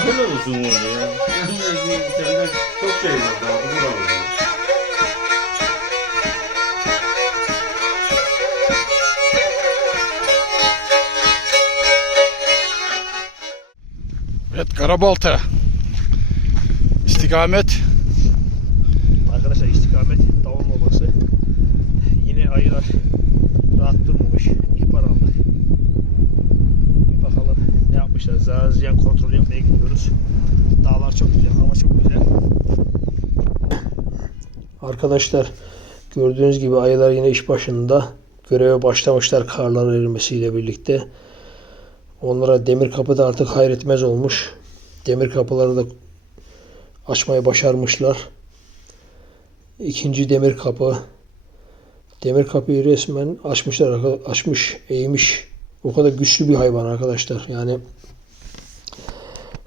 helal olsun oğlum ya. Yani senden çok şey var daha. Bu da var. Evet Karabalta. İstikamet. Arkadaşlar istikamet Davul Obası. Yine ayılar rahat durmamış. İhbar aldık. Yapmışlar. Zarar ziyan kontrolü yapmaya gidiyoruz. Dağlar çok güzel, hava çok güzel. Arkadaşlar gördüğünüz gibi ayılar yine iş başında. Göreve başlamışlar karların erimesiyle birlikte. Onlara demir kapı da artık hayretmez olmuş. Demir kapıları da açmayı başarmışlar. İkinci demir kapı. Demir kapıyı resmen açmışlar, açmış, eğmiş. O kadar güçlü bir hayvan arkadaşlar. Yani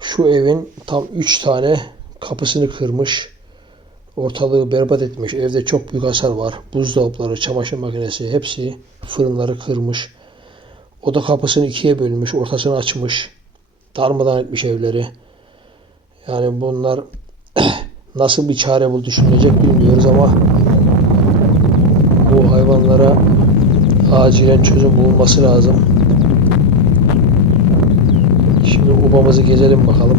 şu evin tam 3 tane kapısını kırmış. Ortalığı berbat etmiş. Evde çok büyük hasar var. Buzdolapları, çamaşır makinesi hepsi fırınları kırmış. Oda kapısını ikiye bölmüş, ortasını açmış. Darmadan etmiş evleri. Yani bunlar nasıl bir çare bul düşünülecek bilmiyoruz ama bu hayvanlara acilen çözüm bulunması lazım. Şimdi obamızı gezelim bakalım.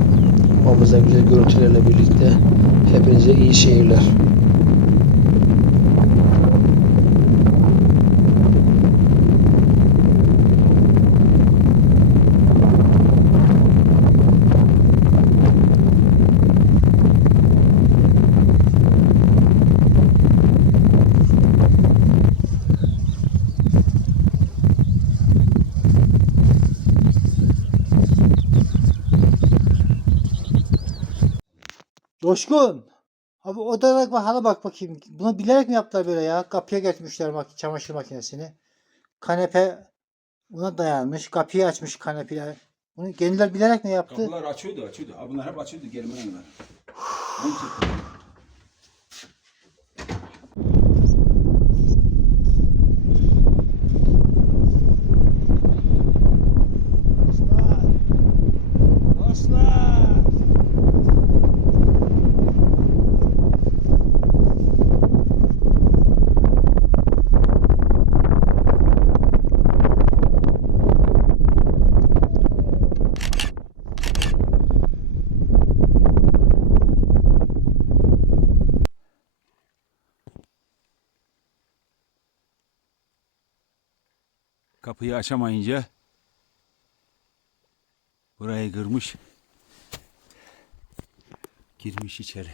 Obamızdan güzel görüntülerle birlikte hepinize iyi seyirler. Coşkun. Abi odana bak hala bak bakayım. Bunu bilerek mi yaptılar böyle ya? Kapıya getirmişler mak çamaşır makinesini. Kanepe buna dayanmış. Kapıyı açmış kanepeyi. Bunu kendiler bilerek mi yaptı? Kapılar açıyordu açıyordu. Ha, Bunlar hep açıyordu gelmeden Kapıyı açamayınca burayı kırmış. Girmiş içeri.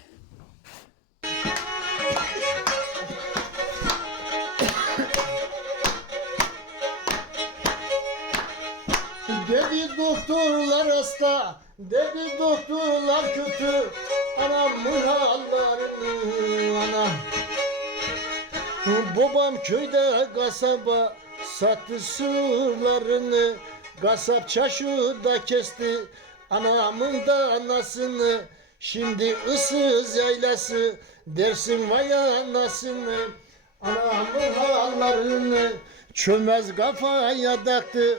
Dedi doktorlar hasta, dedi doktorlar kötü. Anamın hallarını ana. Babam köyde kasaba sattı sığırlarını. Kasap çarşıda kesti anamın da anasını. Şimdi ıssız yaylası dersin vay anasını. Anamın hallarını çömez kafaya taktı.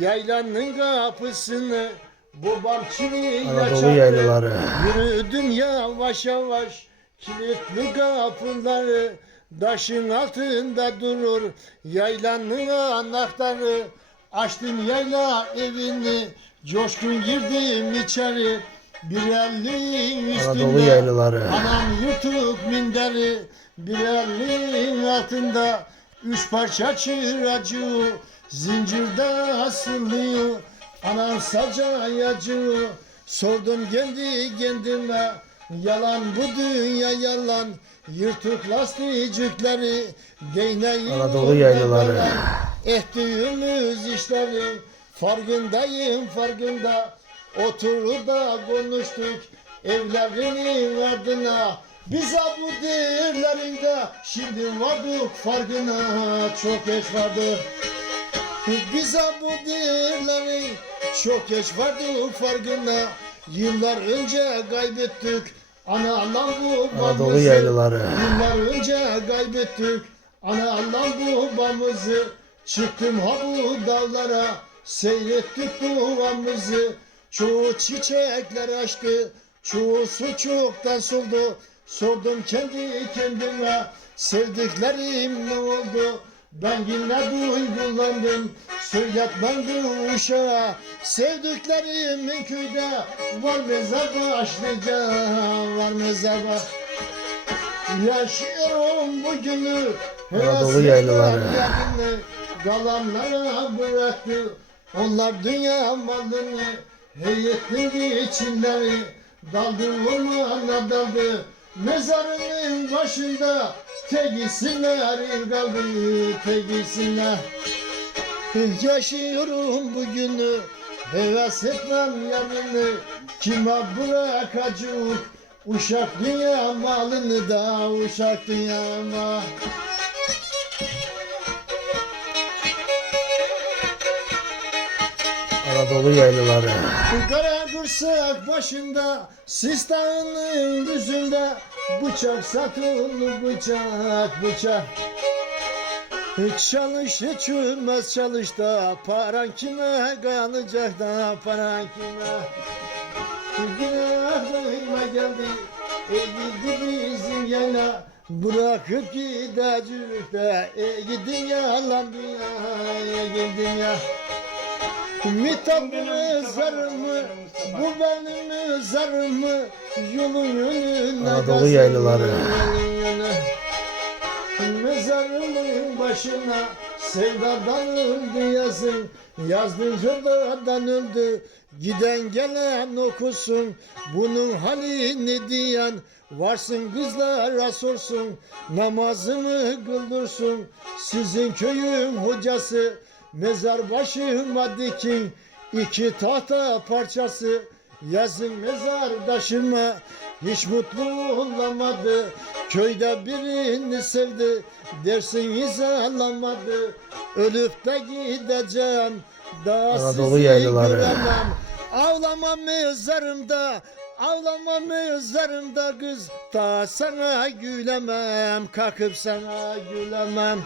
Yaylanın kapısını babam çiviyle çaktı. Yürüdüm yavaş yavaş kilitli kapıları Taşın altında durur yaylanın anahtarı. Açtım yayla evini coşkun girdim içeri. Bir elliğin üstünde yaylaları. Anam yutuk minderi. Bir elliğin altında Üç parça çıracı Zincirde asılıyor Anam sacayacı Sordum kendi kendime Yalan bu dünya yalan Yırtık lastikçikleri Değneğin Anadolu yaylaları. Ettiğimiz işlerin Farkındayım farkında. Oturup da konuştuk Evlerinin adına. Bize bu değerlerinde Şimdi vardık farkına Çok geç vardık. Bize bu değerleri çok geç vardı farkına. Yıllar önce kaybettik ana Allah bu Anadolu yaylaları. Yıllar önce kaybettik ana Allah bu babamızı Çıktım ha bu dağlara seyrettik duamızı Çoğu çiçekler açtı, çoğusu çoktan soldu. Sordum kendi kendime, sevdiklerim ne oldu? Ben yine duygulandım, söyletmem bu uşağa. Sevdiklerimin köyde var mezar başlıca, var mezar baş. Yaşıyorum bugünü, Anadolu. Hayatımı Kalanlara bıraktı Onlar dünya malını Heyetli içinleri Daldı ormana daldı Mezarının başında Tegisinler kaldı Tegisinler Yaşıyorum bugünü Heves etmem yarını Kime bırakacak Uşak dünya malını da Uşak dünya malını Anadolu yaylaları. Bu kara kırsak başında Sistanın yüzünde. Bıçak satılır bıçak bıçak çalış hiç ölmez çalış da Paran kime? Kalacak da Paran kime? Günahlarıma geldi E gidi bizim yana. Bırakıp gidecek de E gidin ya lan dünya E gidin ya. Mithat mezarımı, bu benim mezarımı, yolun yönüne Anadolu gazım, Mezarımın başına sevdadan öldü yazın, yazdın hırdadan öldü, giden gelen okusun, bunun halini diyen, varsın kızlara sorsun, namazımı kıldırsun, sizin köyün hocası, Mezar başıma dikin iki tahta parçası Yazın mezar taşıma hiç mutlu olamadı. Köyde birini sevdi dersiniz alamadı Ölüp de gideceğim daha Anadolu sizi yaylaları. göremem. Ağlama mezarımda Ağlama mezarımda kız. Ta sana gülemem Kalkıp sana gülemem